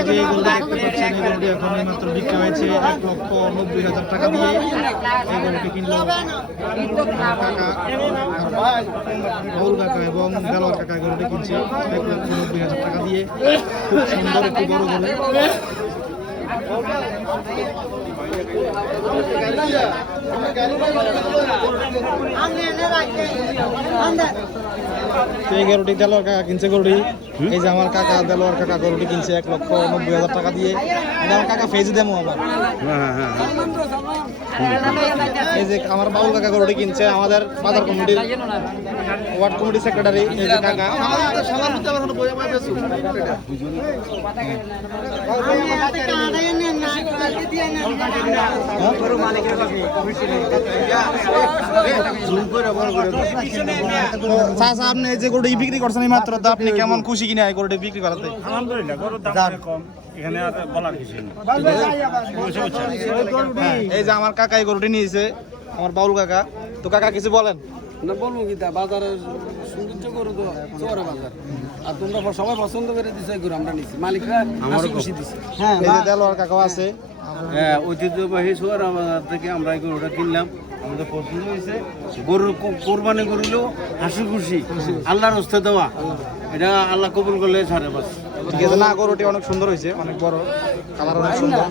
এই এখন মাত্র বিক্রি হয়েছে এক লক্ষ নব্বই হাজার টাকা দিয়ে। গরুটি কিনলো বাউল কাকা এবং দেলোয়ার কাকা গরুটি কিনছে এক লক্ষ নব্বই হাজার টাকা দিয়ে। তো এই গরুটি দেলোয়ার কাকা কিনছে গরুটি এই যে আমার কাকা দেলোয়ার কাকা গরুটি কিনছে এক লক্ষ নব্বই হাজার টাকা দিয়ে এটা আমার কাকা ফেজ দেবো আবার এই যে আমার বাউল কাকা গরুটি কিনছে আমাদের বাজার কমিটির ওয়ার্ড কমিটির সেক্রেটারি এই যে কাকা আপনি এই যে গরুটি বিক্রি করছেন এই মাত্র তো আপনি কেমন খুশি কিনা এই গরুটি বিক্রি করাতে? আলহামদুলিল্লাহ গরুর দাম কম এখানে আর বলার কিছু হ্যাঁ, এই যে আমার কাকা এই গরুটি নিয়েছে আমার বাউল কাকা। তো কাকা কিছু বলেন? না বলব কি বাজারের সৌন্দর্য করো তো চোরা বাজার। আর তোমরা সবাই পছন্দ করে দিছো আমরা নিচ্ছি মালিকরা খুশি দিছে। দেলোয়ার কাকাও আছে। ঐতিহ্যবাহী সোয়ার বাজার থেকে আমরা এই গরুটা কিনলাম। আমাদের পছন্দ হয়েছে। গরুর কোরবানি করিল হাসি খুশি। আল্লাহর হস্তে দেওয়া। এটা আল্লাহ কবুল করলে সারে বাস। না গরুটি অনেক সুন্দর হয়েছে অনেক বড় কালার অনেক সুন্দর।